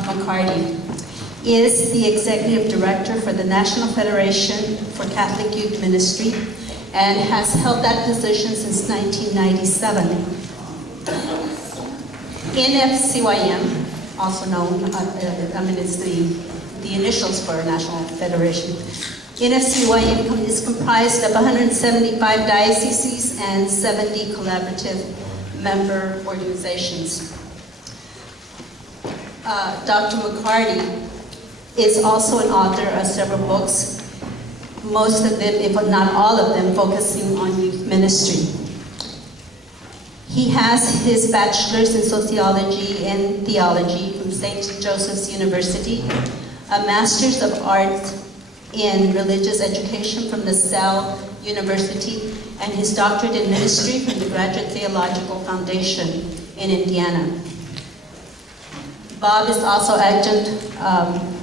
McCarty is the Executive Director for the National Federation for Catholic Youth Ministry and has held that position since 1997. NFCYM, also known, it's the initials for National Federation. NFCYM is comprised of 175 dioceses and 70 collaborative member organizations. Dr. McCarty is also an author of several books, most of them, if not all of them, focusing on youth ministry. He has his bachelor's in sociology and theology from St. Joseph's University, a master's of arts in religious education from LaSalle University, and his doctorate in ministry from the Graduate Theological Foundation in Indiana. Bob is also adjunct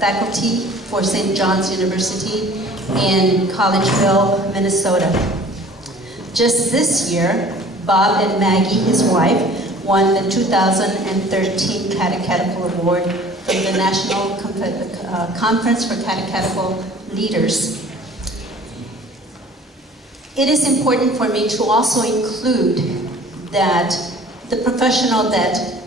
faculty for St. John's University in Collegeville, Minnesota. Just this year, Bob and Maggie, his wife, won the 2013 Catechetical Award from the National Conference for Catechetical Leaders. It is important for me to also include that the professional that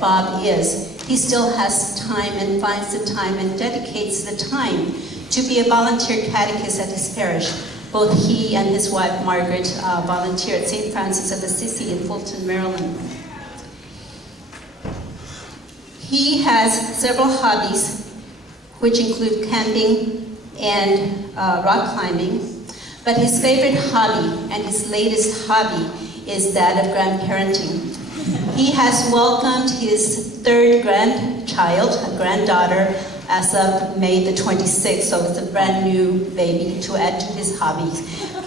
Bob is, he still has time and finds the time and dedicates the time to be a volunteer catechist at his parish. Both he and his wife, Margaret, volunteer at St. Francis of Assisi in Fulton, Maryland. He has several hobbies, which include camping and rock climbing, but his favorite hobby and his latest hobby is that of grandparenting. He has welcomed his third grandchild, a granddaughter, as of May the 26th, so it's a brand new baby to add to his hobbies.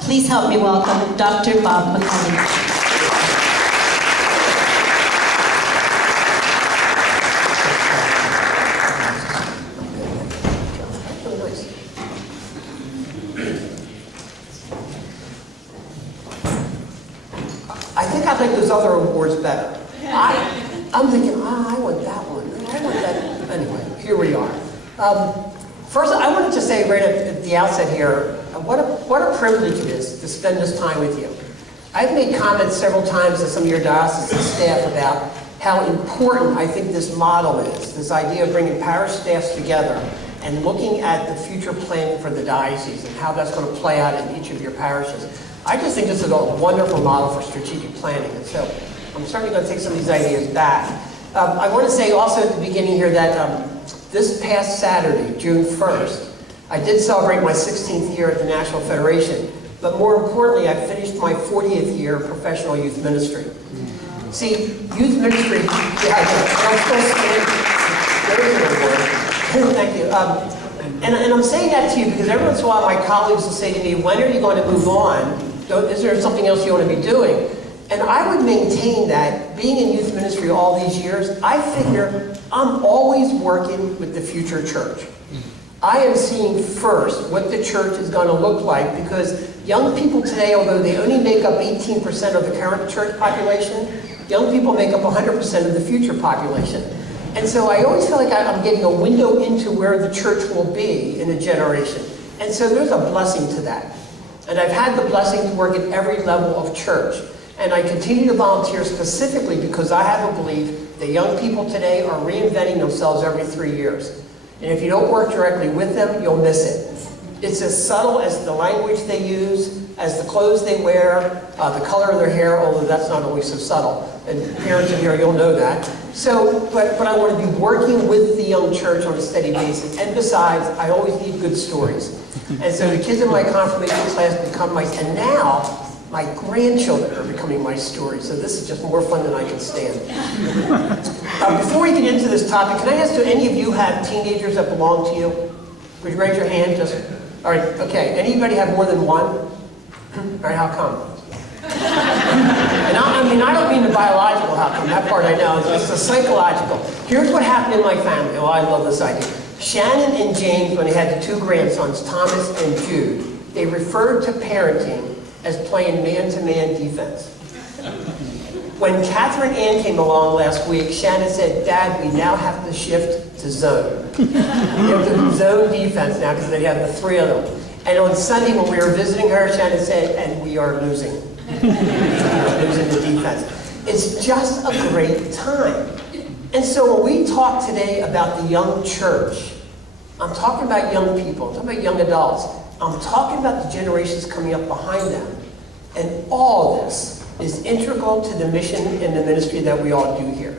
Please help me welcome Dr. Bob McCarty. I think I like those other awards better. I'm thinking, I want that one. I want that. Anyway, here we are. First, I wanted to say right at the outset here, what a privilege it is to spend this time with you. I've made comments several times to some of your diocesan staff about how important I think this model is, this idea of bringing parish staffs together and looking at the future planning for the diocese and how that's going to play out in each of your parishes. I just think this is a wonderful model for strategic planning, and so I'm certainly going to take some of these ideas back. I want to say also at the beginning here that this past Saturday, June 1st, I did celebrate my 16th year at the National Federation, but more importantly, I finished my 40th year of professional youth ministry. See, youth ministry, thank you. And I'm saying that to you because every once in a while my colleagues will say to me, when are you going to move on? Is there something else you want to be doing? And I would maintain that, being in youth ministry all these years, I figure I'm always working with the future church. I am seeing first what the church is going to look like, because young people today, although they only make up 18% of the current church population, young people make up 100% of the future population. And so I always feel like I'm getting a window into where the church will be in a generation. And so there's a blessing to that. And I've had the blessing to work at every level of church. And I continue to volunteer specifically because I have a belief that young people today are reinventing themselves every 3 years. And if you don't work directly with them, you'll miss it. It's as subtle as the language they use, as the clothes they wear, the color of their hair, although that's not always so subtle. And parents in here, you'll know that. So, but I want to be working with the young church on a steady basis. And besides, I always need good stories. And so the kids in my confirmation class become and now my grandchildren are becoming my story. So this is just more fun than I can stand. Before we get into this topic, can I ask, do any of you have teenagers that belong to you? Would you raise your hand? All right, okay. Anybody have more than one? All right, how come? And I don't mean the biological how come, that part I know, it's the psychological. Here's what happened in my family. Oh, I love this idea. Shannon and James, when they had the two grandsons, Thomas and Jude, they referred to parenting as playing man-to-man defense. When Catherine Ann came along last week, Shannon said, "Dad, we now have to shift to zone." We have to zone defense now because they have the three of them. And on Sunday when we were visiting her, Shannon said, "And we are losing." We are losing the defense. It's just a great time. And so when we talk today about the young church, I'm talking about young people, I'm talking about young adults, I'm talking about the generations coming up behind them. And all this is integral to the mission and the ministry that we all do here.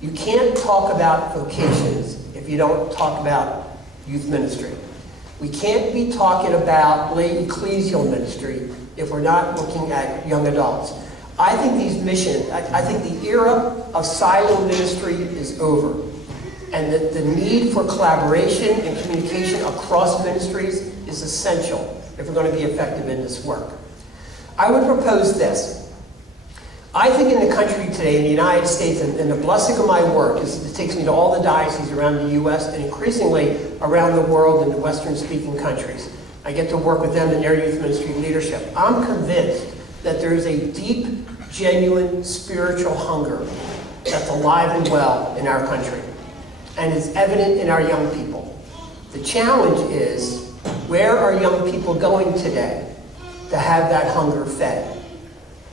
You can't talk about vocations if you don't talk about youth ministry. We can't be talking about lay ecclesial ministry if we're not looking at young adults. I think I think the era of silo ministry is over. And that the need for collaboration and communication across ministries is essential if we're going to be effective in this work. I would propose this. I think in the country today, in the United States, and the blessing of my work is it takes me to all the dioceses around the U.S. and increasingly around the world in the Western-speaking countries. I get to work with them in their youth ministry leadership. I'm convinced that there is a deep, genuine spiritual hunger that's alive and well in our country, and is evident in our young people. The challenge is, where are young people going today to have that hunger fed?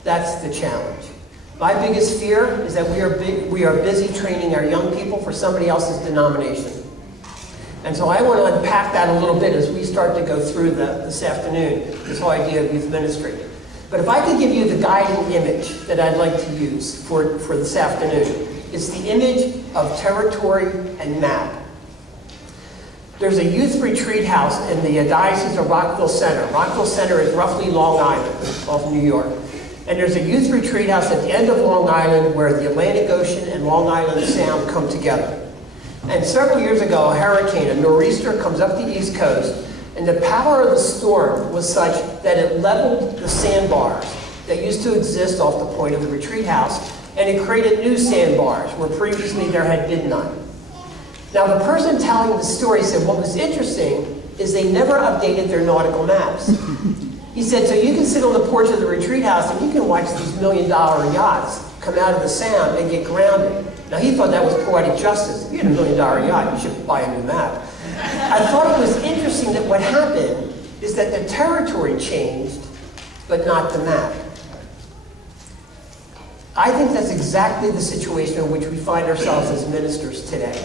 That's the challenge. My biggest fear is that we are busy training our young people for somebody else's denomination. And so I want to unpack that a little bit as we start to go through this afternoon, this whole idea of youth ministry. But if I could give you the guiding image that I'd like to use for this afternoon, it's the image of territory and map. There's a youth retreat house in the Diocese of Rockville Center. Rockville Center is roughly Long Island, off New York. And there's a youth retreat house at the end of Long Island where the Atlantic Ocean and Long Island Sound come together. And several years ago, a hurricane, a nor'easter, comes up the East Coast, and the power of the storm was such that it leveled the sandbars that used to exist off the point of the retreat house, and it created new sandbars where previously there had been none. Now, the person telling the story said what was interesting is they never updated their nautical maps. He said, so you can sit on the porch of the retreat house and you can watch these $1 million yachts come out of the Sound and get grounded. Now, he thought that was poetic justice. If you had $1 million yacht, you should buy a new map. I thought it was interesting that what happened is that the territory changed, but not the map. I think that's exactly the situation in which we find ourselves as ministers today.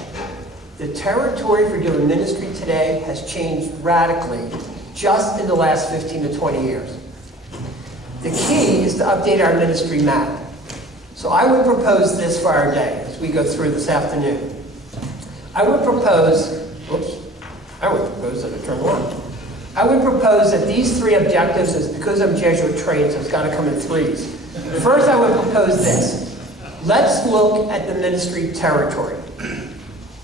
The territory for doing ministry today has changed radically just in the last 15 to 20 years. The key is to update our ministry map. So I would propose this for our day as we go through this afternoon. I would propose that I turned on. I would propose that these three objectives, is because I'm Jesuit trained, so it's got to come in threes. First, I would propose this. Let's look at the ministry territory,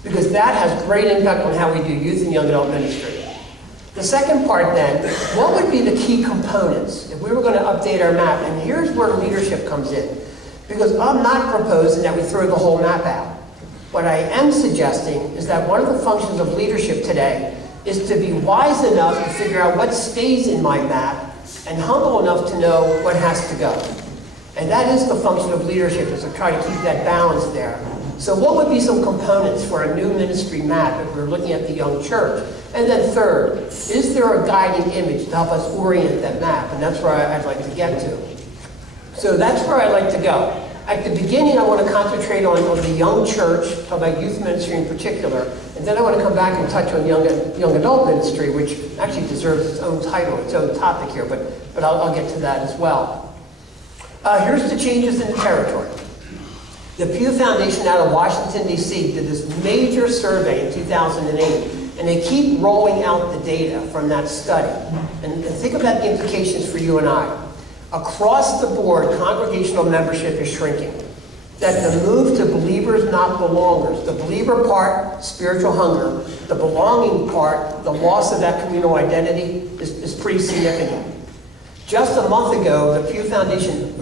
because that has great impact on how we do youth and young adult ministry. The second part then, what would be the key components if we were going to update our map? And here's where leadership comes in, because I'm not proposing that we throw the whole map out. What I am suggesting is that one of the functions of leadership today is to be wise enough to figure out what stays in my map and humble enough to know what has to go. And that is the function of leadership, is to try to keep that balance there. So what would be some components for a new ministry map if we're looking at the young church? And then third, is there a guiding image to help us orient that map? And that's where I'd like to get to. So that's where I'd like to go. At the beginning, I want to concentrate on the young church, talk about youth ministry in particular, and then I want to come back and touch on young adult ministry, which actually deserves its own title, its own topic here, but I'll get to that as well. Here's the changes in the territory. The Pew Foundation out of Washington, D.C. did this major survey in 2008, and they keep rolling out the data from that study. And think about the implications for you and I. Across the board, congregational membership is shrinking. That the move to believers, not belongers, the believer part, spiritual hunger, the belonging part, the loss of that communal identity is pretty significant. Just a month ago, the Pew Foundation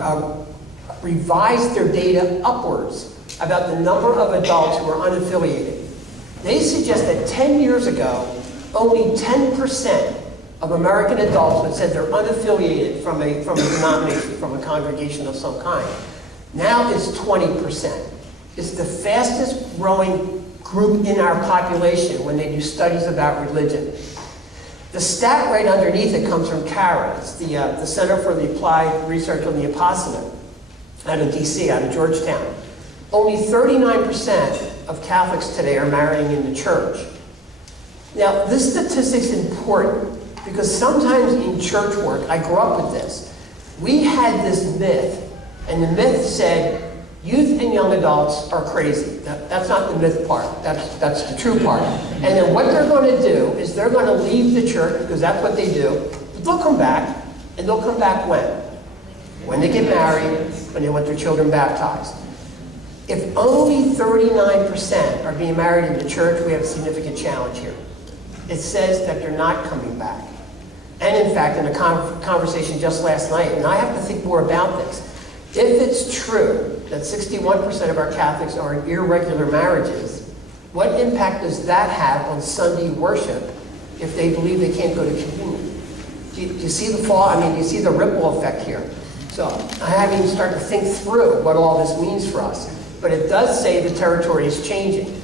revised their data upwards about the number of adults who are unaffiliated. They suggest that 10 years ago, only 10% of American adults had said they're unaffiliated from a denomination, from a congregation of some kind. Now it's 20%. It's the fastest growing group in our population when they do studies about religion. The stat right underneath it comes from CARA. It's the Center for the Applied Research on the Apostolate out of DC, out of Georgetown. Only 39% of Catholics today are marrying in the church. Now, this statistic's important because sometimes in church work, I grew up with this. We had this myth, and the myth said, youth and young adults are crazy. That's not the myth part. That's the true part. And then what they're going to do is they're going to leave the church, because that's what they do. But they'll come back, and they'll come back when? When they get married, when they want their children baptized. If only 39% are being married in the church, we have a significant challenge here. It says that they're not coming back. And in fact, in a conversation just last night, and I have to think more about this, if it's true that 61% of our Catholics are in irregular marriages, what impact does that have on Sunday worship if they believe they can't go to communion? Do you see the fall? I mean, you see the ripple effect here. So I haven't even started to think through what all this means for us. But it does say the territory is changing.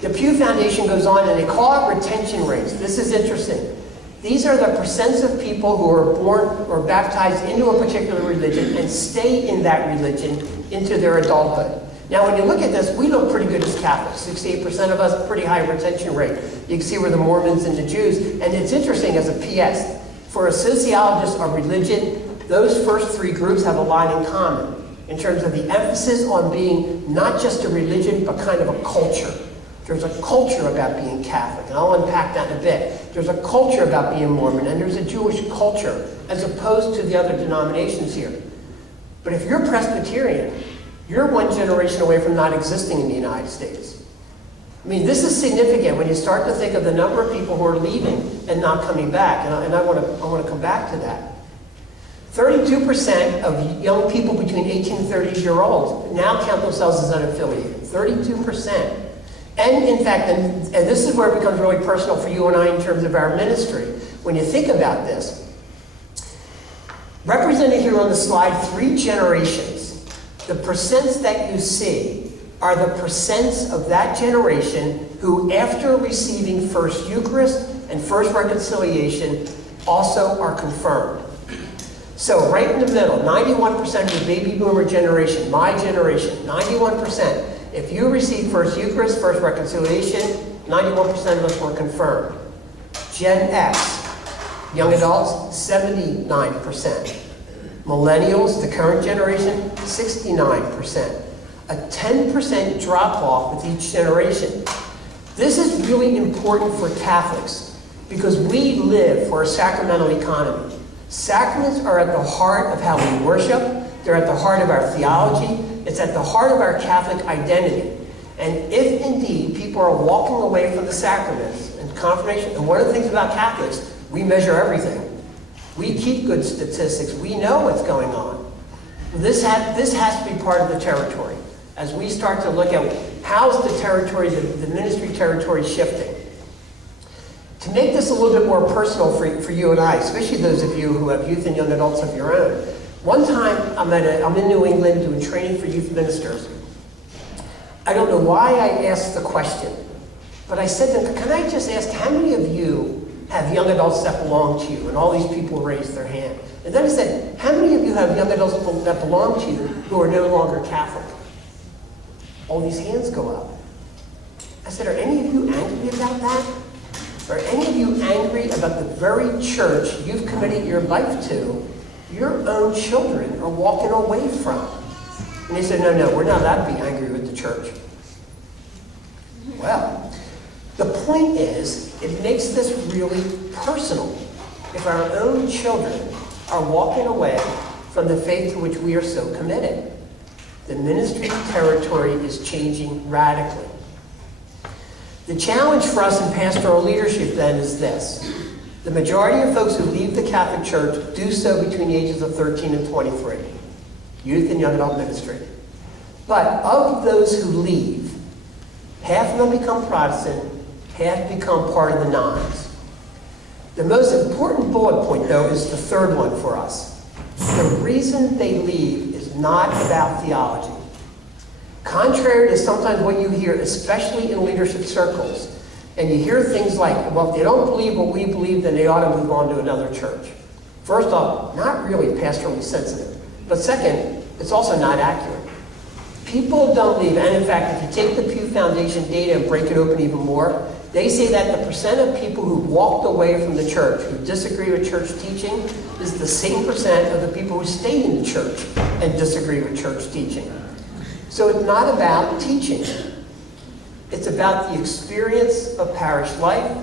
The Pew Foundation goes on and they call it retention rates. This is interesting. These are the percents of people who are born or baptized into a particular religion and stay in that religion into their adulthood. Now, when you look at this, we look pretty good as Catholics. 68% of us, pretty high retention rate. You can see we're the Mormons and the Jews. And it's interesting as a PS. For a sociologist of religion, those first three groups have a lot in common in terms of the emphasis on being not just a religion, but kind of a culture. There's a culture about being Catholic, and I'll unpack that in a bit. There's a culture about being Mormon, and there's a Jewish culture, as opposed to the other denominations here. But if you're Presbyterian, you're one generation away from not existing in the United States. I mean, this is significant when you start to think of the number of people who are leaving and not coming back, and I want to come back to that. 32% of young people between 18 and 30-year-olds now count themselves as unaffiliated. 32%. And in fact, and this is where it becomes really personal for you and I in terms of our ministry, when you think about this. Represented here on the slide, 3 generations. The percents that you see are the percents of that generation who, after receiving First Eucharist and First Reconciliation, also are confirmed. So right in the middle, 91% of the baby boomer generation, my generation, 91%. If you received First Eucharist, First Reconciliation, 91% of us were confirmed. Gen X, young adults, 79%. Millennials, the current generation, 69%. A 10% drop-off with each generation. This is really important for Catholics because we live for a sacramental economy. Sacraments are at the heart of how we worship. They're at the heart of our theology. It's at the heart of our Catholic identity. And if indeed people are walking away from the sacraments and confirmation, and one of the things about Catholics, we measure everything. We keep good statistics. We know what's going on. This has to be part of the territory. As we start to look at how's the territory, the ministry territory shifting. To make this a little bit more personal for you and I, especially those of you who have youth and young adults of your own. One time, I'm in New England doing training for youth ministers. I don't know why I asked the question, but I said to them, can I just ask how many of you have young adults that belong to you? And all these people raised their hand. And then I said, how many of you have young adults that belong to you who are no longer Catholic? All these hands go up. I said, are any of you angry about that? Are any of you angry about the very church you've committed your life to, your own children are walking away from? And they said, no, we're not allowed to be angry with the church. Well, the point is, it makes this really personal. If our own children are walking away from the faith to which we are so committed, the ministry territory is changing radically. The challenge for us in pastoral leadership then is this. The majority of folks who leave the Catholic Church do so between the ages of 13 and 23, youth and young adult ministry. But of those who leave, half of them become Protestant, half become part of the nones. The most important bullet point, though, is the third one for us. The reason they leave is is not about theology. Contrary to sometimes what you hear, especially in leadership circles, and you hear things like, well, if they don't believe what we believe, then they ought to move on to another church. First off, not really pastorally sensitive. But second, it's also not accurate. People don't leave, and in fact, if you take the Pew Foundation data and break it open even more, they say that the percent of people who walked away from the church, who disagree with church teaching, is the same percent of the people who stayed in the church and disagree with church teaching. So it's not about teaching. It's about the experience of parish life.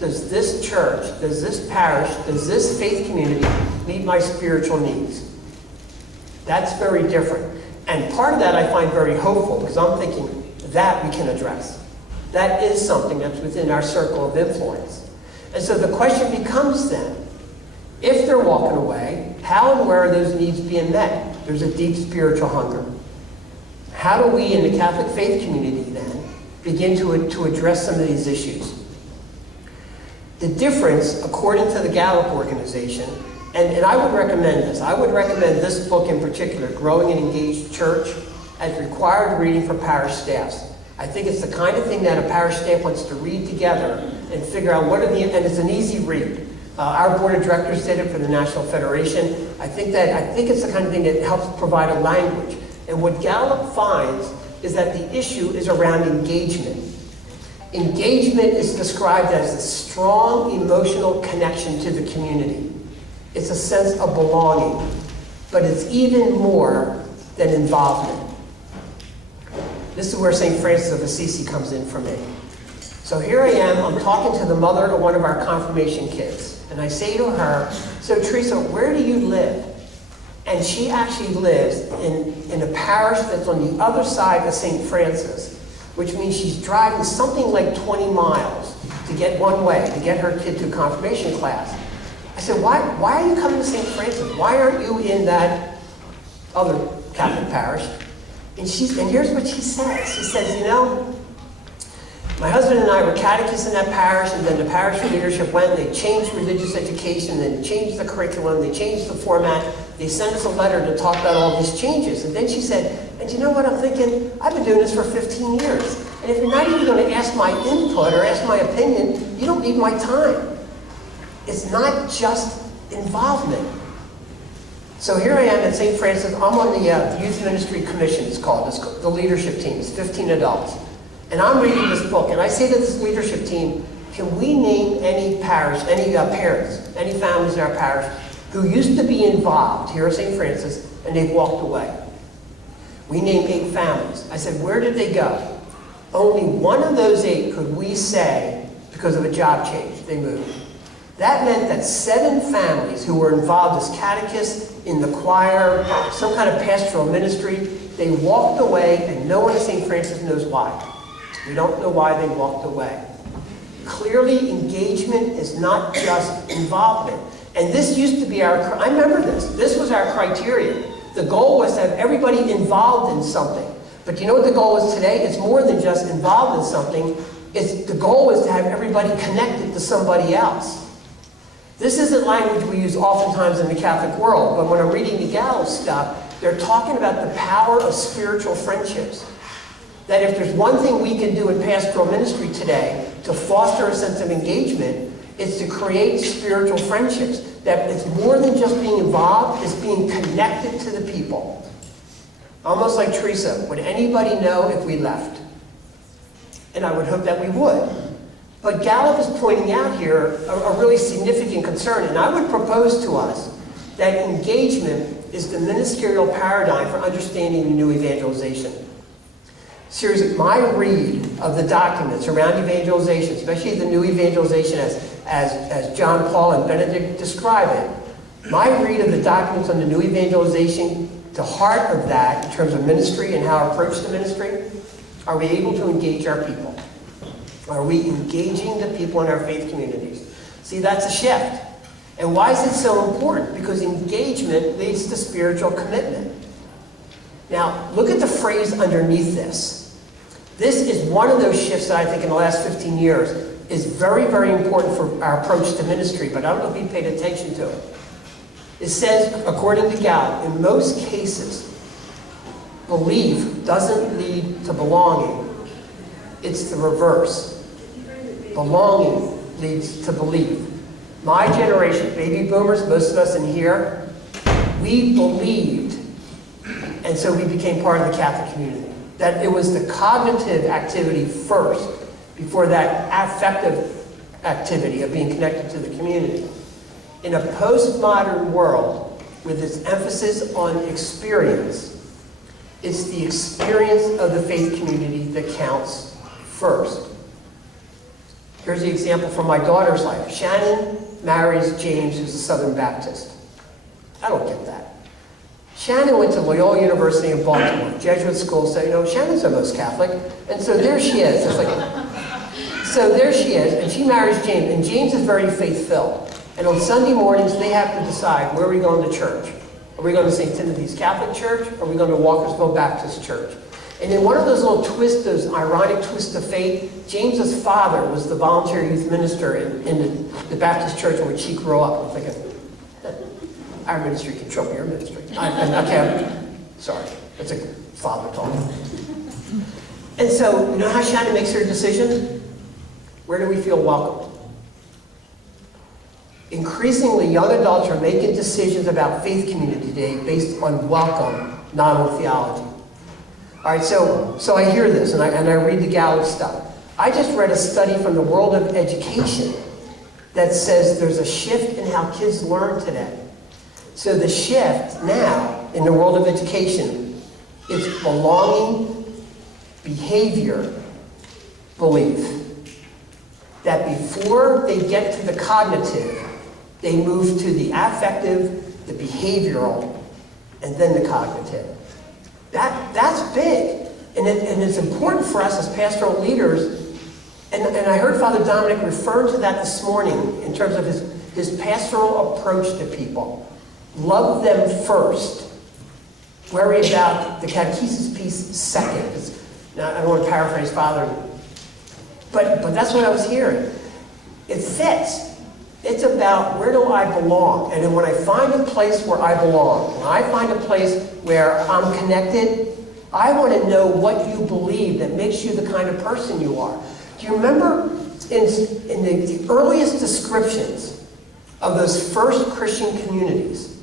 Does this church, does this parish, does this faith community meet my spiritual needs? That's very different. And part of that I find very hopeful, because I'm thinking that we can address. That is something that's within our circle of influence. And so the question becomes then, if they're walking away, how and where are those needs being met? There's a deep spiritual hunger. How do we in the Catholic faith community then begin to address some of these issues? The difference, according to the Gallup organization, and I would recommend this. I would recommend this book in particular, Growing an Engaged Church, as required reading for parish staffs. I think it's the kind of thing that a parish staff wants to read together and figure out what are the, and it's an easy read. Our board of directors did it for the National Federation. I think it's the kind of thing that helps provide a language. And what Gallup finds is that the issue is around engagement. Engagement is described as a strong emotional connection to the community. It's a sense of belonging, but it's even more than involvement. This is where St. Francis of Assisi comes in for me. So here I am, I'm talking to the mother of one of our confirmation kids, and I say to her, so Teresa, where do you live? And she actually lives in a parish that's on the other side of St. Francis, which means she's driving something like 20 miles to get one way, to get her kid to confirmation class. I said, why are you coming to St. Francis? Why aren't you in that other Catholic parish? And here's what she says. She says, you know, my husband and I were catechists in that parish, and then the parish leadership went, they changed religious education, then they changed the curriculum, they changed the format, they sent us a letter to talk about all these changes. And then she said, and you know what I'm thinking? I've been doing this for 15 years. And if you're not even going to ask my input or ask my opinion, you don't need my time. It's not just involvement. So here I am at St. Francis. I'm on the Youth Ministry Commission, it's called. It's the leadership team. It's 15 adults. And I'm reading this book, and I say to this leadership team, can we name any parish, any parents, any families in our parish who used to be involved here at St. Francis and they've walked away? We named 8 families. I said, where did they go? Only one of those 8 could we say, because of a job change, they moved. That meant that 7 families who were involved as catechists in the choir, some kind of pastoral ministry, they walked away, and no one at St. Francis knows why. We don't know why they walked away. Clearly, engagement is not just involvement. And this used to be I remember this. This was our criteria. The goal was to have everybody involved in something. But you know what the goal is today? It's more than just involved in something. The goal is to have everybody connected to somebody else. This isn't language we use oftentimes in the Catholic world, but when I'm reading the Gallup stuff, they're talking about the power of spiritual friendships. That if there's one thing we can do in pastoral ministry today to foster a sense of engagement, it's to create spiritual friendships. That it's more than just being involved, it's being connected to the people. Almost like Teresa, would anybody know if we left? And I would hope that we would. But Gallup is pointing out here a really significant concern, and I would propose to us that engagement is the ministerial paradigm for understanding the new evangelization. Seriously, my read of the documents around evangelization, especially the new evangelization as John Paul and Benedict describe it, my read of the documents on the new evangelization, the heart of that in terms of ministry and how I approach the ministry, are we able to engage our people? Are we engaging the people in our faith communities? See, that's a shift. And why is it so important? Because engagement leads to spiritual commitment. Now, look at the phrase underneath this. This is one of those shifts that I think in the last 15 years is very, very important for our approach to ministry, but I don't know if you paid attention to it. It says, according to Gallup, in most cases, belief doesn't lead to belonging. It's the reverse. Belonging leads to belief. My generation, baby boomers, most of us in here, we believed, and so we became part of the Catholic community. That it was the cognitive activity first, before that affective activity of being connected to the community. In a postmodern world, with its emphasis on experience, it's the experience of the faith community that counts first. Here's the example from my daughter's life. Shannon marries James, who's a Southern Baptist. I don't get that. Shannon went to Loyola University in Baltimore, Jesuit school, so, you know, Shannon's almost Catholic, and so there she is. It's like, so there she is, and she marries James, and James is very faith-filled. And on Sunday mornings, they have to decide, where are we going to church? Are we going to St. Timothy's Catholic Church, or are we going to Walkersville Baptist Church? And in one of those little twists, those ironic twists of fate, James's father was the volunteer youth minister in the Baptist church in which she grew up. I'm thinking, our ministry can trump your ministry. Sorry, that's a father talk. And so, you know how Shannon makes her decision? Where do we feel welcome? Increasingly, young adults are making decisions about faith community today based on welcome, not on theology. All right, so I hear this, and I read the Gallup stuff. I just read a study from the world of education that says there's a shift in how kids learn today. So the shift now in the world of education is belonging, behavior, belief. That before they get to the cognitive, they move to the affective, the behavioral, and then the cognitive. That's big. And it's important for us as pastoral leaders. And I heard Father Dominic refer to that this morning in terms of his pastoral approach to people. Love them first. Worry about the catechesis piece second. Now, I don't want to paraphrase Father, but that's what I was hearing. It fits. It's about, where do I belong? And then when I find a place where I belong, when I find a place where I'm connected, I want to know what you believe that makes you the kind of person you are. Do you remember in the earliest descriptions of those first Christian communities,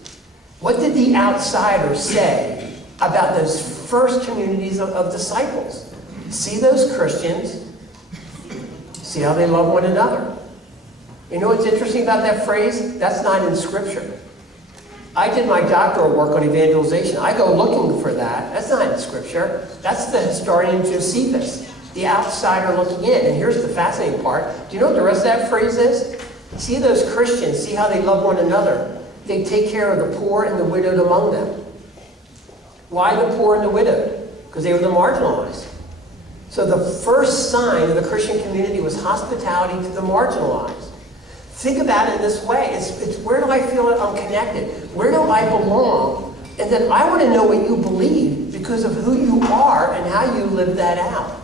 what did the outsiders say about those first communities of disciples? See those Christians, see how they love one another. You know what's interesting about that phrase? That's not in Scripture. I did my doctoral work on evangelization. I go looking for that. That's not in Scripture. That's the historian Josephus, the outsider looking in. And here's the fascinating part. Do you know what the rest of that phrase is? See those Christians, see how they love one another. They take care of the poor and the widowed among them. Why the poor and the widowed? Because they were the marginalized. So the first sign of the Christian community was hospitality to the marginalized. Think about it in this way. It's where do I feel that I'm connected? Where do I belong? And then I want to know what you believe because of who you are and how you live that out.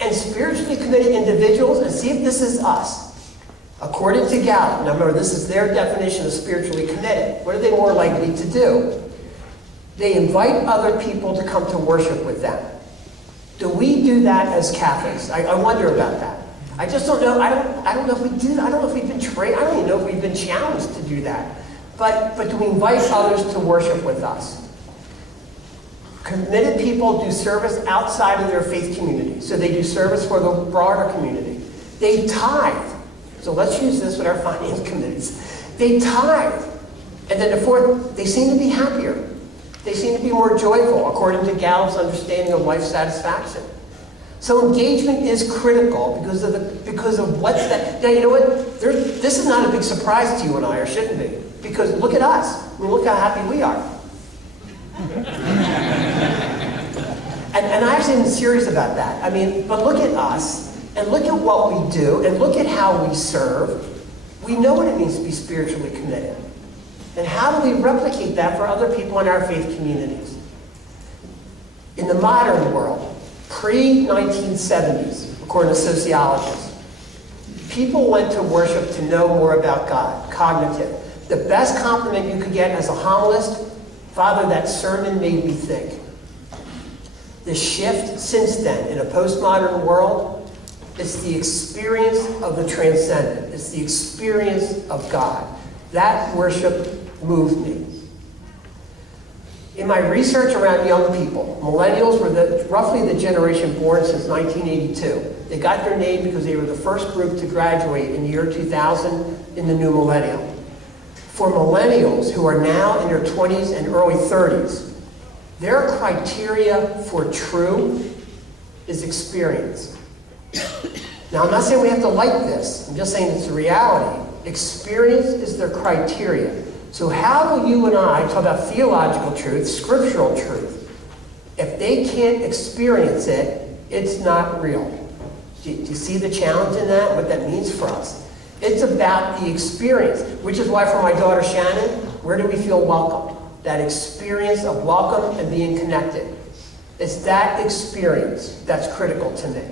And spiritually committed individuals, and see if this is us. According to Gallup, now remember this is their definition of spiritually committed. What are they more likely to do? They invite other people to come to worship with them. Do we do that as Catholics? I wonder about that. I just don't know. I don't know if we do. I don't know if we've been trained. I don't even know if we've been challenged to do that. But do we invite others to worship with us? Committed people do service outside of their faith community. So they do service for the broader community. They tithe. So let's use this with our finance committees. They tithe. And then the fourth, they seem to be happier. They seem to be more joyful, according to Gallup's understanding of life satisfaction. So engagement is critical because of what's that. Now, you know what? This is not a big surprise to you and I, or shouldn't be. Because look at us. I mean, look how happy we are. and I actually am serious about that. I mean, but look at us, and look at what we do, and look at how we serve. We know what it means to be spiritually committed. And how do we replicate that for other people in our faith communities? In the modern world, pre-1970s, according to sociologists, people went to worship to know more about God, cognitive. The best compliment you could get as a homilist, Father, that sermon made me think. The shift since then in a postmodern world, it's the experience of the transcendent. It's the experience of God. That worship moved me. In my research around young people, millennials were roughly the generation born since 1982. They got their name because they were the first group to graduate in the year 2000 in the new millennium. For millennials who are now in their 20s and early 30s, their criteria for true is experience. Now, I'm not saying we have to like this. I'm just saying it's a reality. Experience is their criteria. So how will you and I talk about theological truth, scriptural truth? If they can't experience it, it's not real. Do you see the challenge in that, what that means for us? It's about the experience, which is why for my daughter Shannon, where do we feel welcomed? That experience of welcome and being connected. It's that experience that's critical to me.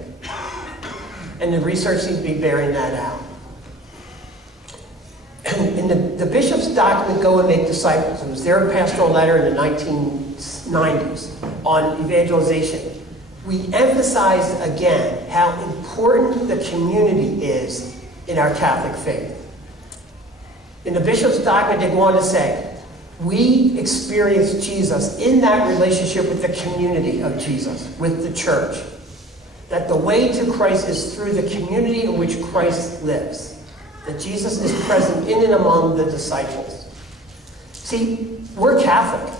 And the research seems to be bearing that out. In the bishop's document, Go and Make Disciples, it was their pastoral letter in the 1990s on evangelization. We emphasized again how important the community is in our Catholic faith. In the bishop's document, they go on to say, we experience Jesus in that relationship with the community of Jesus, with the church. That the way to Christ is through the community in which Christ lives. That Jesus is present in and among the disciples. See, we're Catholic.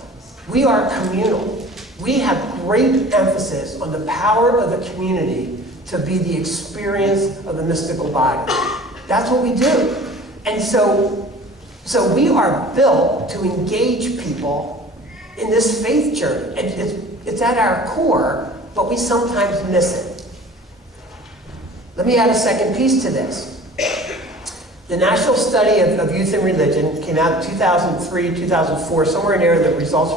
We are communal. We have great emphasis on the power of the community to be the experience of the mystical body. That's what we do. And so we are built to engage people in this faith journey. It's at our core, but we sometimes miss it. Let me add a second piece to this. The National Study of Youth and Religion came out in 2003, 2004, somewhere in there the results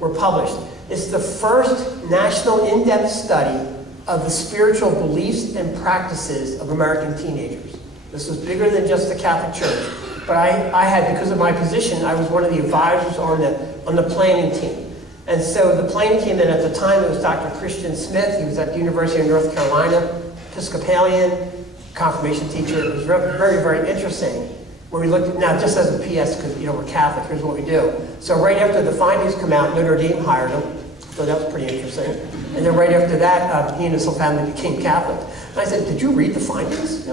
were published. It's the first national in-depth study of the spiritual beliefs and practices of American teenagers. This was bigger than just the Catholic Church. But I had, because of my position, I was one of the advisors on the planning team. And so the planning team, and at the time it was Dr. Christian Smith. He was at the University of North Carolina, Episcopalian, confirmation teacher. It was very, very interesting. When we looked at, now just as a PS, because we're Catholic, here's what we do. So right after the findings come out, Notre Dame hired him. So that was pretty interesting. And then right after that, he and his whole family became Catholic. And I said, did you read the findings?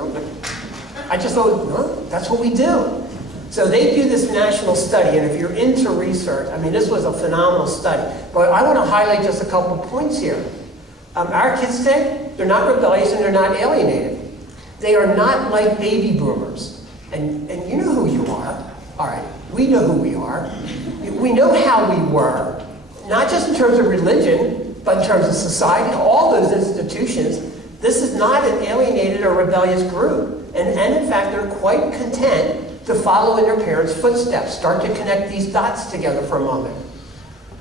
I just thought, no, that's what we do. So they do this national study, and if you're into research, I mean, this was a phenomenal study. But I want to highlight just a couple of points here. Our kids today, they're not rebellious and they're not alienated. They are not like baby boomers. And you know who you are. All right, we know who we are. We know how we were, not just in terms of religion, but in terms of society, all those institutions. This is not an alienated or rebellious group. And in fact, they're quite content to follow in their parents' footsteps. Start to connect these dots together for a moment.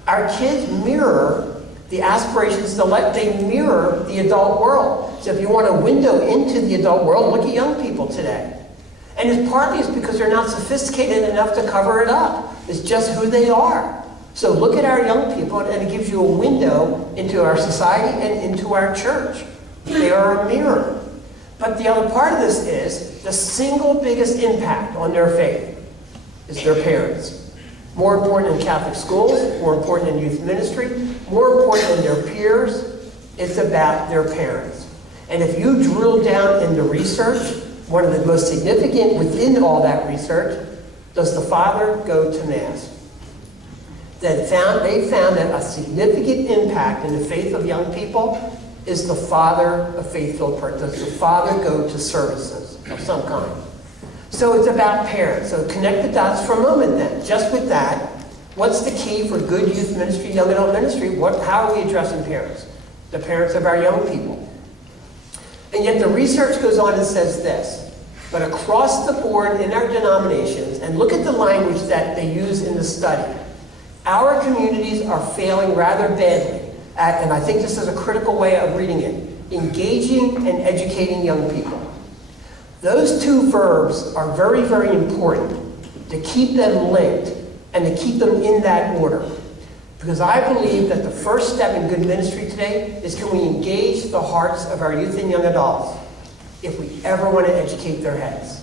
Our kids mirror the aspirations, they mirror the adult world. So if you want a window into the adult world, look at young people today. And it's partly because they're not sophisticated enough to cover it up. It's just who they are. So look at our young people, and it gives you a window into our society and into our church. They are a mirror. But the other part of this is the single biggest impact on their faith is their parents. More important in Catholic schools, more important in youth ministry, more important than their peers, it's about their parents. And if you drill down in the research, one of the most significant within all that research, does the father go to Mass? They found that a significant impact in the faith of young people is the father of faith-filled person. Does the father go to services of some kind? So it's about parents. So connect the dots for a moment then. Just with that, what's the key for good youth ministry, young adult ministry? How are we addressing parents? The parents of our young people. And yet the research goes on and says this, but across the board in our denominations, and look at the language that they use in the study, our communities are failing rather badly at, and I think this is a critical way of reading it, engaging and educating young people. Those two verbs are very, very important to keep them linked and to keep them in that order. Because I believe that the first step in good ministry today is, can we engage the hearts of our youth and young adults if we ever want to educate their heads?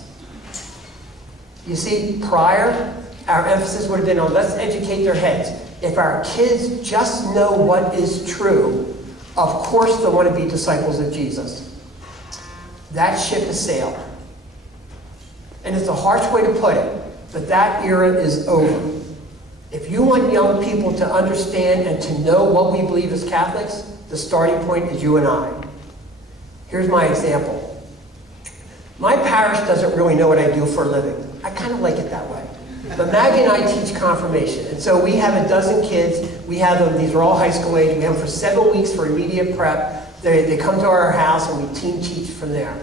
You see, prior, our emphasis would have been on let's educate their heads. If our kids just know what is true, of course they'll want to be disciples of Jesus. That ship has sailed. And it's a harsh way to put it, but that era is over. If you want young people to understand and to know what we believe as Catholics, the starting point is you and I. Here's my example. My parish doesn't really know what I do for a living. I kind of like it that way. But Maggie and I teach confirmation. And so we have a dozen kids. We have them, these are all high school age. We have them for 7 weeks for immediate prep. They come to our house and we team teach from there.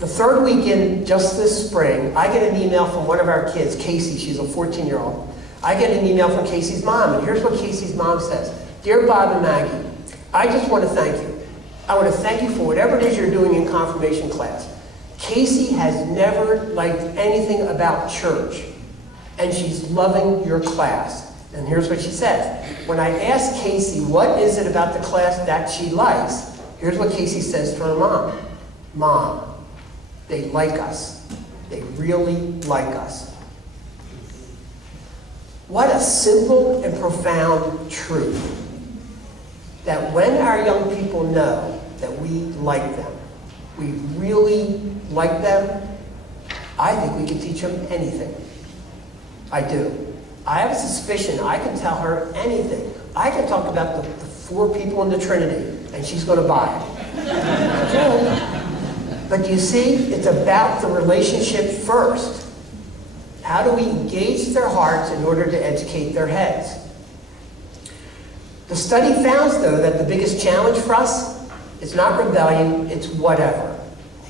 The third weekend, just this spring, I get an email from one of our kids, Casey. She's a 14-year-old. I get an email from Casey's mom, and here's what Casey's mom says. Dear Bob and Maggie, I just want to thank you. I want to thank you for whatever it is you're doing in confirmation class. Casey has never liked anything about church, and she's loving your class. And here's what she says. When I ask Casey what is it about the class that she likes, here's what Casey says to her mom. Mom, they like us. They really like us. What a simple and profound truth. That when our young people know that we like them, we really like them, I think we can teach them anything. I do. I have a suspicion I can tell her anything. I can talk about the 4 people in the Trinity, and she's going to buy it. But you see, it's about the relationship first. How do we engage their hearts in order to educate their heads? The study found, though, that the biggest challenge for us is not rebellion, it's whatever.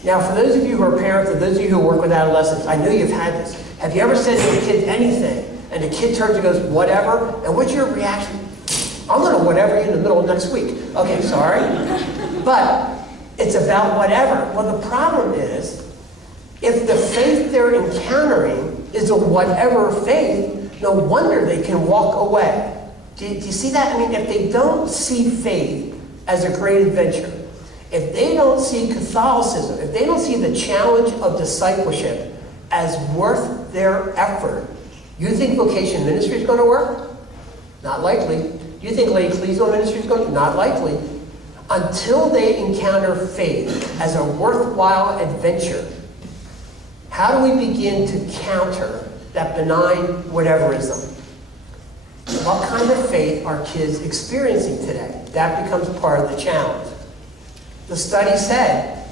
Now, for those of you who are parents, or those of you who work with adolescents, I know you've had this. Have you ever said to a kid anything, and the kid turns and goes, whatever? And what's your reaction? I'm going to whatever you in the middle of next week. Okay, sorry. But it's about whatever. Well, the problem is, if the faith they're encountering is a whatever faith, no wonder they can walk away. Do you see that? I mean, if they don't see faith as a great adventure, if they don't see Catholicism, if they don't see the challenge of discipleship as worth their effort, you think vocation ministry is going to work? Not likely. You think lay ecclesial ministry is going to? Not likely. Until they encounter faith as a worthwhile adventure, how do we begin to counter that benign whateverism? What kind of faith are kids experiencing today? That becomes part of the challenge. The study said,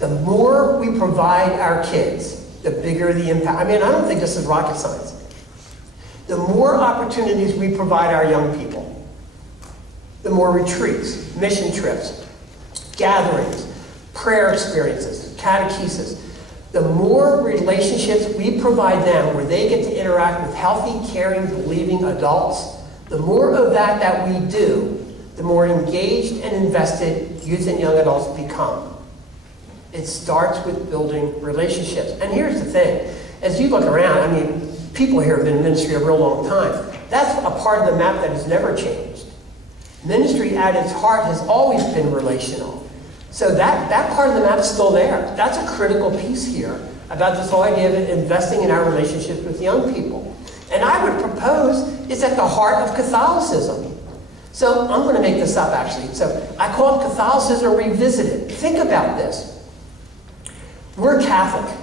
the more we provide our kids, the bigger the impact. I mean, I don't think this is rocket science. The more opportunities we provide our young people, the more retreats, mission trips, gatherings, prayer experiences, catechesis, the more relationships we provide them where they get to interact with healthy, caring, believing adults, the more of that we do, the more engaged and invested youth and young adults become. It starts with building relationships. And here's the thing. As you look around, I mean, people here have been in ministry a real long time. That's a part of the map that has never changed. Ministry at its heart has always been relational. So that part of the map is still there. That's a critical piece here about this whole idea of investing in our relationships with young people. And I would propose it's at the heart of Catholicism. So I'm going to make this up, actually. So I call it Catholicism Revisited. Think about this. We're Catholic.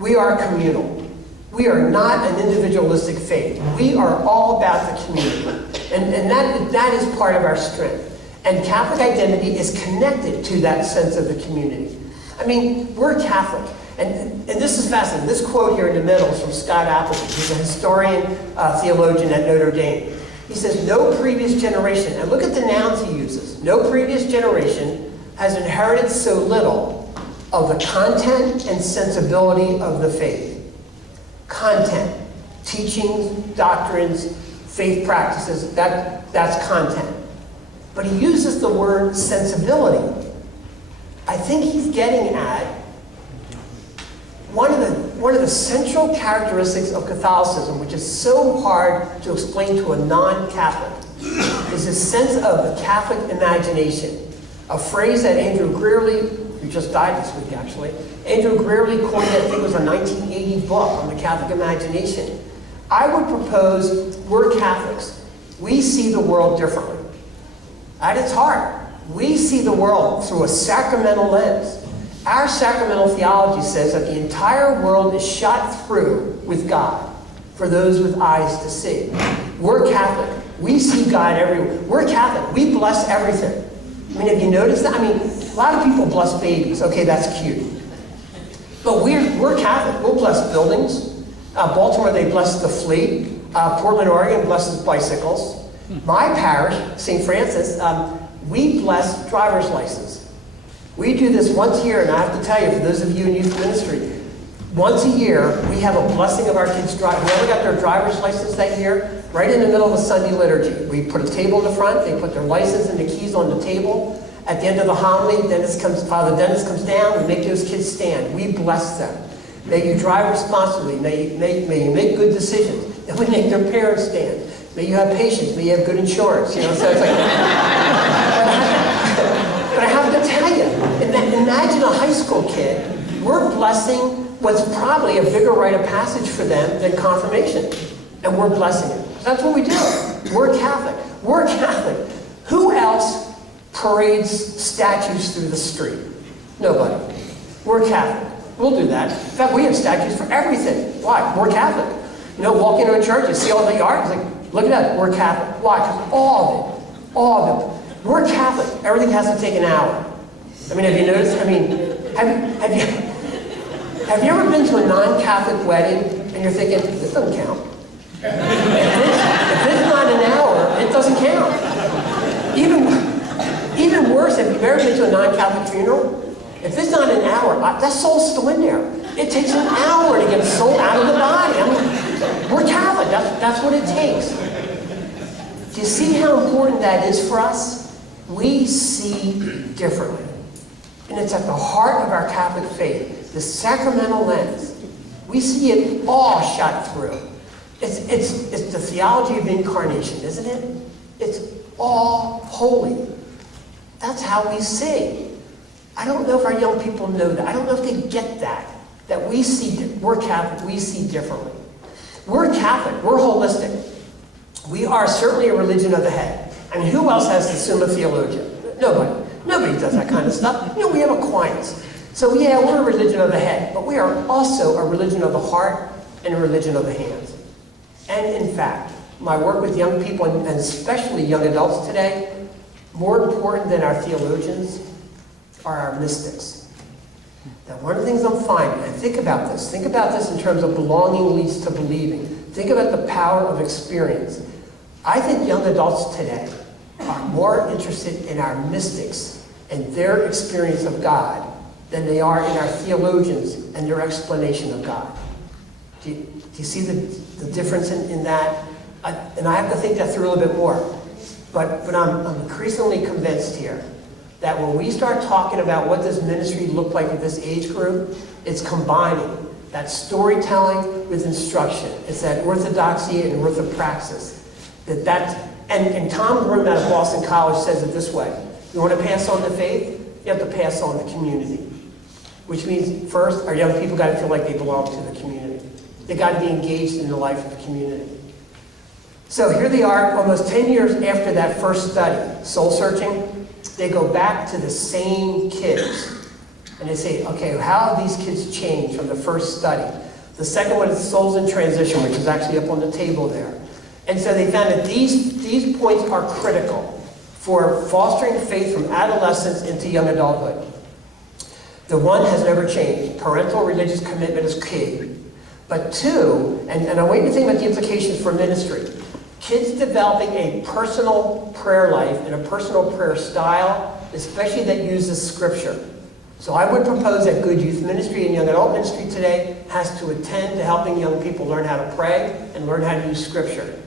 We are communal. We are not an individualistic faith. We are all about the community. And that is part of our strength. And Catholic identity is connected to that sense of the community. I mean, we're Catholic. And this is fascinating. This quote here in the middle is from Scott Appleton. He's a historian, theologian at Notre Dame. He says, no previous generation, and look at the nouns he uses, no previous generation has inherited so little of the content and sensibility of the faith. Content, teachings, doctrines, faith practices, that's content. But he uses the word sensibility. I think he's getting at one one of the central characteristics of Catholicism, which is so hard to explain to a non-Catholic, is this sense of the Catholic imagination. A phrase that Andrew Greerley, who just died this week actually, Andrew Greerley coined it, I think it was a 1980 book on the Catholic imagination. I would propose we're Catholics. We see the world differently. At its heart, we see the world through a sacramental lens. Our sacramental theology says that the entire world is shot through with God for those with eyes to see. We're Catholic. We see God everywhere. We're Catholic. We bless everything. I mean, have you noticed that? I mean, a lot of people bless babies. Okay, that's cute. But we're Catholic. We'll bless buildings. Baltimore, they bless the fleet. Portland, Oregon blesses bicycles. My parish, St. Francis, we bless driver's license. We do this once a year, and I have to tell you, for those of you in youth ministry, once a year, we have a blessing of our kids' whoever got their driver's license that year, right in the middle of a Sunday liturgy. We put a table in the front, they put their license and the keys on the table. At the end of the homily, Father Dennis comes down, we make those kids stand. We bless them. May you drive responsibly. May you make good decisions. And we make their parents stand. May you have patience. May you have good insurance. You know, so it's like. But I have to tell you, imagine a high school kid. We're blessing what's probably a bigger rite of passage for them than confirmation, and we're blessing it. That's what we do. We're Catholic. We're Catholic. Who else parades statues through the street? Nobody. We're Catholic. We'll do that. In fact, we have statues for everything. Why? We're Catholic. You know, walk into a church, you see all the art, it's like, look at that, we're Catholic. Why? Because all of it. We're Catholic. Everything has to take an hour. I mean, have you noticed? I mean, have you ever been to a non-Catholic wedding and you're thinking, this doesn't count? If it's not an hour, it doesn't count. Even worse, have you ever been to a non-Catholic funeral? If it's not an hour, that soul's still in there. It takes an hour to get a soul out of the body. I mean, we're Catholic. That's what it takes. Do you see how important that is for us? We see differently. And it's at the heart of our Catholic faith, the sacramental lens. We see it all shot through. It's the theology of incarnation, isn't it? It's all holy. That's how we see. I don't know if our young people know that. I don't know if they get that we're Catholic, we see differently. We're Catholic, we're holistic. We are certainly a religion of the head. I mean, who else has the Summa Theologia? Nobody. Nobody does that kind of stuff. You know, we have Aquinas. So yeah, we're a religion of the head, but we are also a religion of the heart and a religion of the hands. And in fact, my work with young people, and especially young adults today, more important than our theologians are our mystics. Now, one of the things I'm finding, and think about this in terms of belonging leads to believing. Think about the power of experience. I think young adults today are more interested in our mystics and their experience of God than they are in our theologians and their explanation of God. Do you see the difference in that? And I have to think that through a little bit more. But I'm increasingly convinced here that when we start talking about what does ministry look like with this age group, it's combining that storytelling with instruction. It's that orthodoxy and orthopraxis. And Tom Broom out of Boston College says it this way: you want to pass on the faith, you have to pass on the community. Which means, first, our young people got to feel like they belong to the community. They got to be engaged in the life of the community. So here they are, almost 10 years after that first study, soul searching. They go back to the same kids. And they say, okay, how have these kids changed from the first study? The second one is Souls in Transition, which is actually up on the table there. And so they found that these points are critical for fostering faith from adolescence into young adulthood. The one has never changed. Parental religious commitment is key. But two, and I want you to think about the implications for ministry. Kids developing a personal prayer life and a personal prayer style, especially that uses scripture. So I would propose that good youth ministry and young adult ministry today has to attend to helping young people learn how to pray and learn how to use scripture.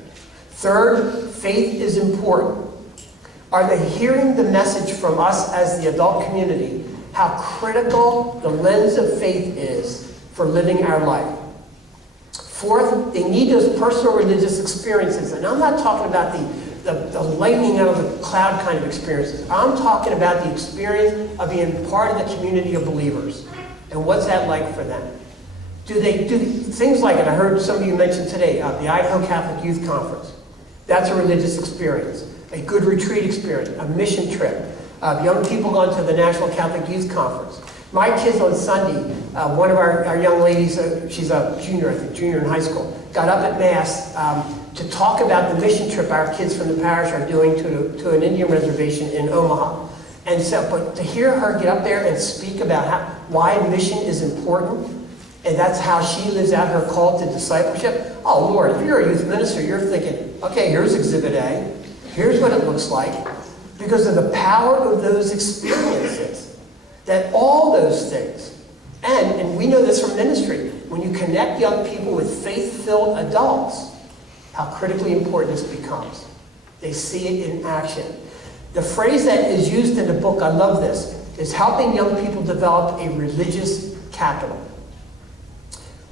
Third, faith is important. Are they hearing the message from us as the adult community, how critical the lens of faith is for living our life. Fourth, they need those personal religious experiences. And I'm not talking about the lightning out of the cloud kind of experiences. I'm talking about the experience of being part of the community of believers. And what's that like for them? Do they do things like, and I heard some of you mention today, the Idaho Catholic Youth Conference. That's a religious experience. A good retreat experience, a mission trip. Young people going to the National Catholic Youth Conference. My kids on Sunday, one of our young ladies, she's a junior, I think, junior in high school, got up at Mass to talk about the mission trip our kids from the parish are doing to an Indian reservation in Omaha. And so, but to hear her get up there and speak about why mission is important, and that's how she lives out her call to discipleship. Oh Lord, if you're a youth minister, you're thinking, okay, here's Exhibit A, here's what it looks like, because of the power of those experiences, that all those things, and we know this from ministry, when you connect young people with faith-filled adults, how critically important this becomes. They see it in action. The phrase that is used in the book, I love this, is helping young people develop a religious capital.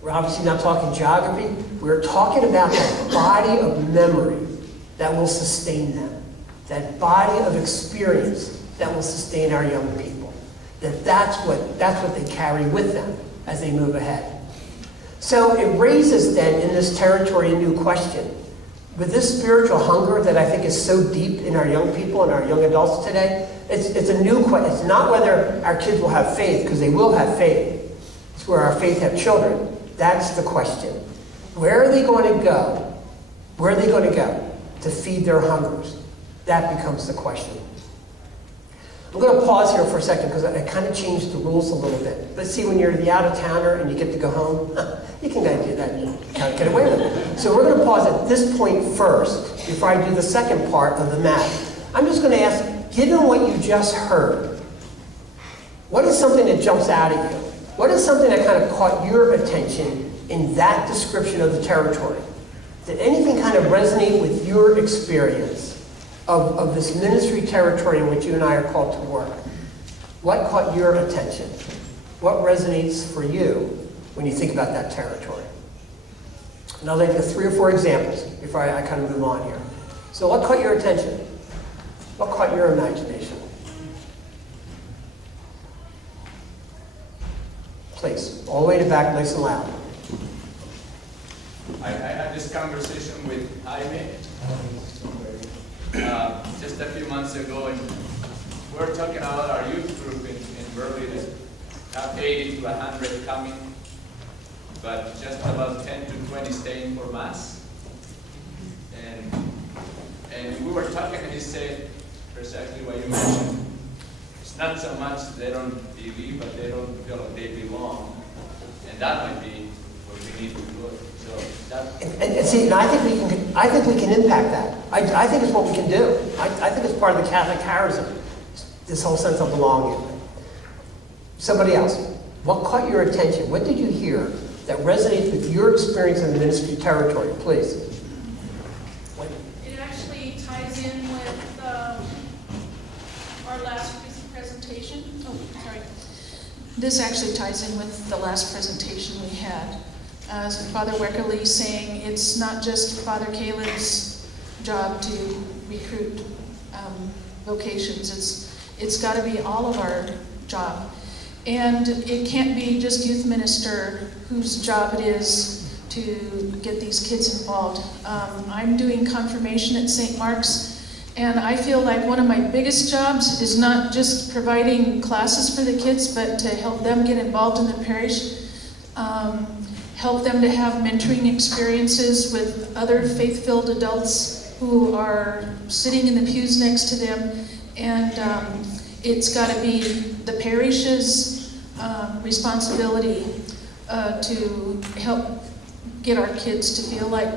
We're obviously not talking geography. We're talking about that body of memory that will sustain them. That body of experience that will sustain our young people. That's what they carry with them as they move ahead. So it raises then in this territory a new question. With this spiritual hunger that I think is so deep in our young people and our young adults today, it's a new question. It's not whether our kids will have faith, because they will have faith. It's where our faith have children. That's the question. Where are they going to go? Where are they going to go to feed their hungers? That becomes the question. I'm going to pause here for a second because I kind of changed the rules a little bit. But see, when you're the out-of-towner and you get to go home, you can kind of do that and you kind of get away with it. So we're going to pause at this point first before I do the second part of the map. I'm just going to ask, given what you just heard, what is something that jumps out at you? What is something that kind of caught your attention in that description of the territory? Did anything kind of resonate with your experience of this ministry territory in which you and I are called to work? What caught your attention? What resonates for you when you think about that territory? And I'll leave you 3 or 4 examples before I kind of move on here. So what caught your attention? What caught your imagination? Please, all the way to back, nice and loud. I had this conversation with Jaime just a few months ago, and we were talking about our youth group in Berlin. Not 80 to 100 coming, but just about 10 to 20 staying for Mass. And we were talking, and he said precisely what you mentioned. It's not so much they don't believe, but they don't feel like they belong. And that might be what we need to do. So that. And see, and I think we can impact that. I think it's what we can do. I think it's part of the Catholic charism, this whole sense of belonging. Somebody else, what caught your attention? What did you hear that resonates with your experience in the ministry territory? Please. It actually ties in with our last presentation. Oh, sorry. This actually ties in with the last presentation we had. As Father Weckerle saying, it's not just Father Caleb's job to recruit vocations. It's got to be all of our job. And it can't be just youth minister whose job it is to get these kids involved. I'm doing confirmation at St. Mark's, and I feel like one of my biggest jobs is not just providing classes for the kids, but to help them get involved in the parish, help them to have mentoring experiences with other faith-filled adults who are sitting in the pews next to them, and it's got to be the parish's responsibility to help get our kids to feel like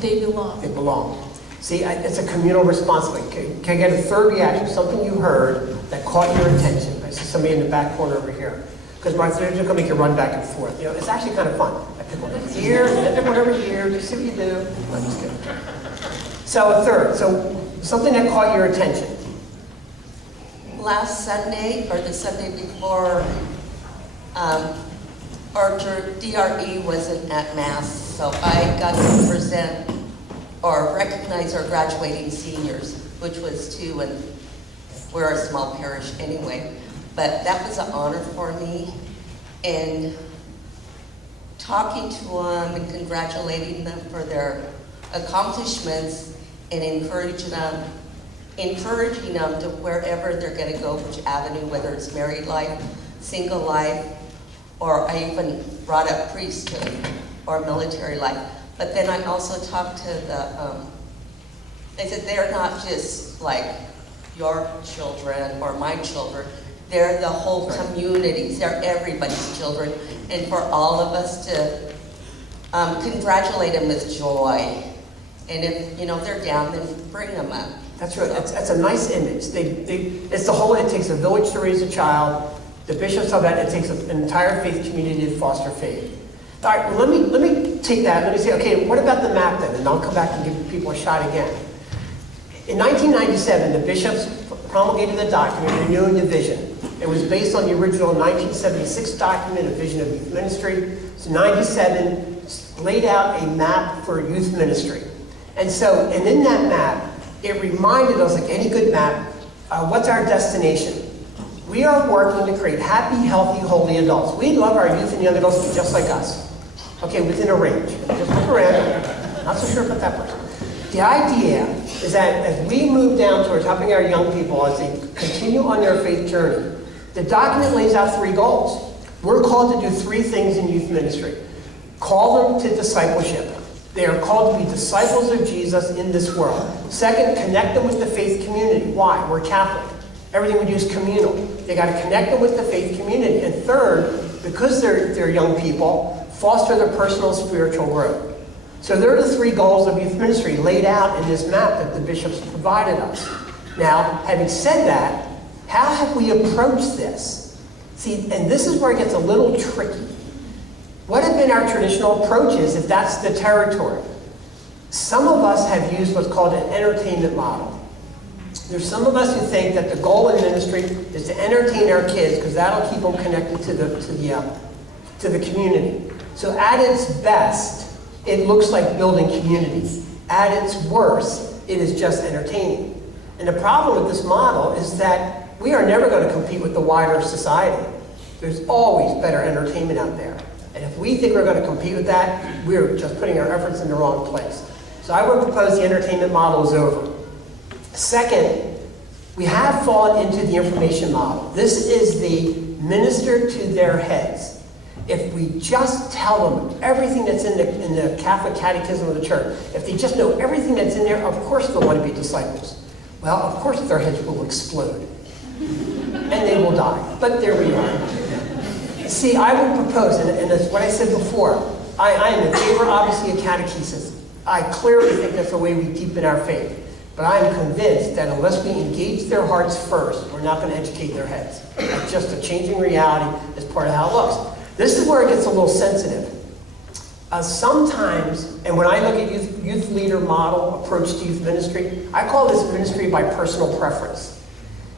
they belong. They belong. See, it's a communal responsibility. Can I get a third reaction? Something you heard that caught your attention. I see somebody in the back corner over here. Because Martha, they're just going to make you run back and forth. You know, it's actually kind of fun. I pick one over here, and then pick one over here, just see what you do. I'm just kidding. So a third. So something that caught your attention. Last Sunday, or the Sunday before, our DRE wasn't at Mass, so I got to present or recognize our graduating seniors, which was 2, and we're a small parish anyway. But that was an honor for me, and talking to them and congratulating them for their accomplishments and encouraging them to wherever they're going to go, which avenue, whether it's married life, single life, or I even brought up priesthood or military life. But then I also talked to I said, they're not just like your children or my children. They're the whole communities. They're everybody's children. And for all of us to congratulate them with joy. And if, they're down, then bring them up. That's right. That's a nice image. It's the whole, it takes a village to raise a child. The bishops talk about it takes an entire faith community to foster faith. All right, well, let me take that. Let me say, okay, what about the map then? And I'll come back and give people a shot again. In 1997, the bishops promulgated a document renewing the vision. It was based on the original 1976 document, A Vision of Youth Ministry. So 97 laid out a map for youth ministry. And in that map, it reminded us, like any good map, what's our destination? We are working to create happy, healthy, holy adults. We love our youth and young adults to be just like us. Okay, within a range. Just look around. Not so sure about that person. The idea is that as we move down towards helping our young people as they continue on their faith journey, the document lays out 3 goals. We're called to do 3 things in youth ministry. Call them to discipleship. They are called to be disciples of Jesus in this world. Second, connect them with the faith community. Why? We're Catholic. Everything we do is communal. They got to connect them with the faith community. And third, because they're young people, foster their personal spiritual growth. So there are the 3 goals of youth ministry laid out in this map that the bishops provided us. Now, having said that, how have we approached this? See, and this is where it gets a little tricky. What have been our traditional approaches if that's the territory? Some of us have used what's called an entertainment model. There's some of us who think that the goal in ministry is to entertain our kids because that'll keep them connected to the community. So at its best, it looks like building community. At its worst, it is just entertaining. And the problem with this model is that we are never going to compete with the wider society. There's always better entertainment out there. And if we think we're going to compete with that, we're just putting our efforts in the wrong place. So I would propose the entertainment model is over. Second, we have fallen into the information model. This is the minister to their heads. If we just tell them everything that's in the Catholic Catechism of the Church, if they just know everything that's in there, of course they'll want to be disciples. Well, of course their heads will explode. And they will die. But there we are. See, I would propose, and that's what I said before, I am in favor, obviously, of catechesis. I clearly think that's the way we deepen our faith. But I am convinced that unless we engage their hearts first, we're not going to educate their heads. It's just a changing reality as part of how it looks. This is where it gets a little sensitive. Sometimes, and when I look at youth leader model approach to youth ministry, I call this ministry by personal preference.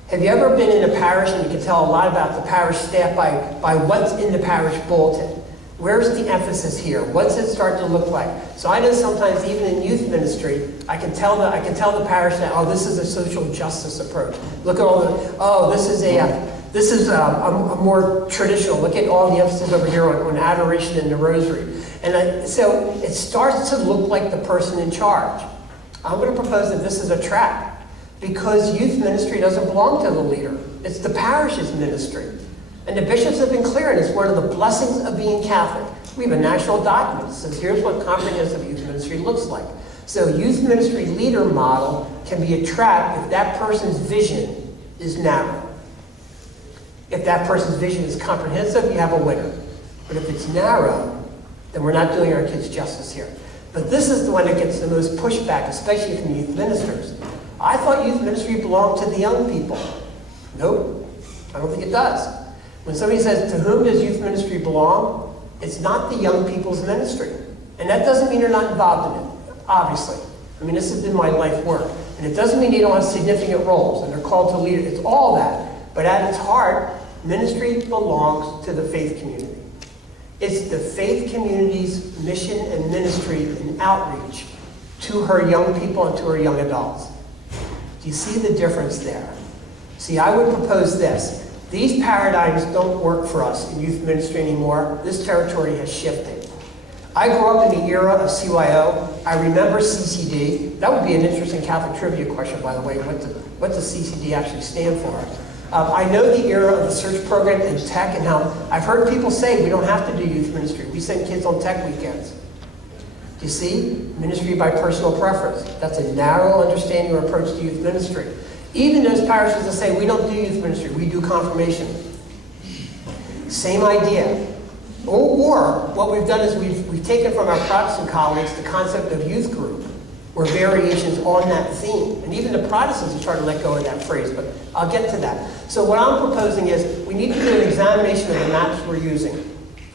Have you ever been in a parish and you can tell a lot about the parish staff by what's in the parish bulletin? Where's the emphasis here? What's it start to look like? So I know sometimes even in youth ministry, I can tell the parish that, oh, this is a social justice approach. Look at all the, oh, this is a more traditional. Look at all the emphasis over here on adoration and the rosary. And so it starts to look like the person in charge. I'm going to propose that this is a trap because youth ministry doesn't belong to the leader. It's the parish's ministry. And the bishops have been clear, and it's one of the blessings of being Catholic. We have a national document that says here's what comprehensive youth ministry looks like. So youth ministry leader model can be a trap if that person's vision is narrow. If that person's vision is comprehensive, you have a winner. But if it's narrow, then we're not doing our kids justice here. But this is the one that gets the most pushback, especially from youth ministers. I thought youth ministry belonged to the young people. Nope, I don't think it does. When somebody says, to whom does youth ministry belong? It's not the young people's ministry. And that doesn't mean they're not involved in it, obviously. I mean, this has been my life work. And it doesn't mean they don't have significant roles and they're called to lead it. It's all that. But at its heart, ministry belongs to the faith community. It's the faith community's mission and ministry and outreach to her young people and to her young adults. Do you see the difference there? See, I would propose this. These paradigms don't work for us in youth ministry anymore. This territory has shifted. I grew up in the era of CYO. I remember CCD. That would be an interesting Catholic trivia question, by the way. What does CCD actually stand for? I know the era of the search program and tech, and how I've heard people say we don't have to do youth ministry. We send kids on tech weekends. Do you see? Ministry by personal preference. That's a narrow understanding or approach to youth ministry. Even those parishes that say we don't do youth ministry, we do confirmation. Same idea. Or what we've done is we've taken from our Protestant colleagues the concept of youth group, or variations on that theme. And even the Protestants have tried to let go of that phrase, but I'll get to that. So what I'm proposing is we need to do an examination of the maps we're using.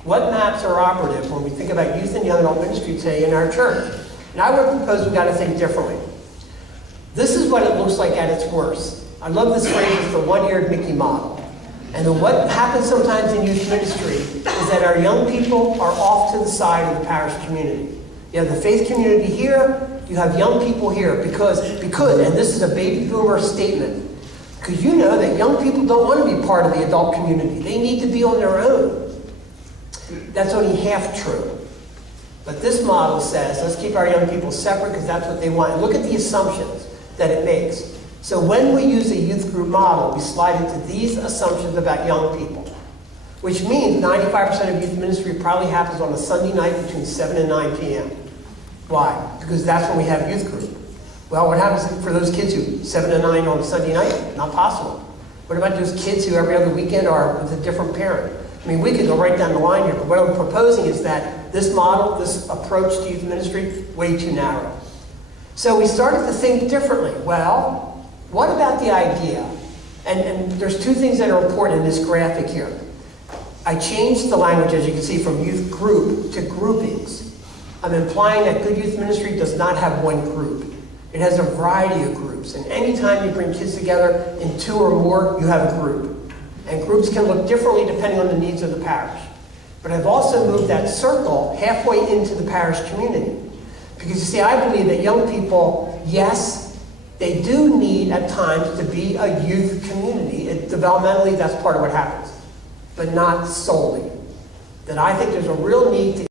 What maps are operative when we think about youth and young adult ministry today in our church? And I would propose we've got to think differently. This is what it looks like at its worst. I love this phrase, it's the one-eared Mickey model. And then what happens sometimes in youth ministry is that our young people are off to the side of the parish community. You have the faith community here, you have young people here, because, and this is a baby boomer statement, because you know that young people don't want to be part of the adult community. They need to be on their own. That's only half true. But this model says, let's keep our young people separate because that's what they want. And look at the assumptions that it makes. So when we use a youth group model, we slide into these assumptions about young people, which means 95% of youth ministry probably happens on a Sunday night between 7 and 9 p.m. Why? Because that's when we have youth group. Well, what happens for those kids who 7 to 9 on a Sunday night? Not possible. What about those kids who every other weekend are with a different parent? I mean, we could go right down the line here, but what I'm proposing is that this model, this approach to youth ministry, way too narrow. So we started to think differently. Well, what about the idea? And there's two things that are important in this graphic here. I changed the language, as you can see, from youth group to groupings. I'm implying that good youth ministry does not have one group. It has a variety of groups. And anytime you bring kids together in 2 or more, you have a group. And groups can look differently depending on the needs of the parish. But I've also moved that circle halfway into the parish community. Because you see, I believe that young people, yes, they do need at times to be a youth community. Developmentally, that's part of what happens, but not solely. That I think there's a real need to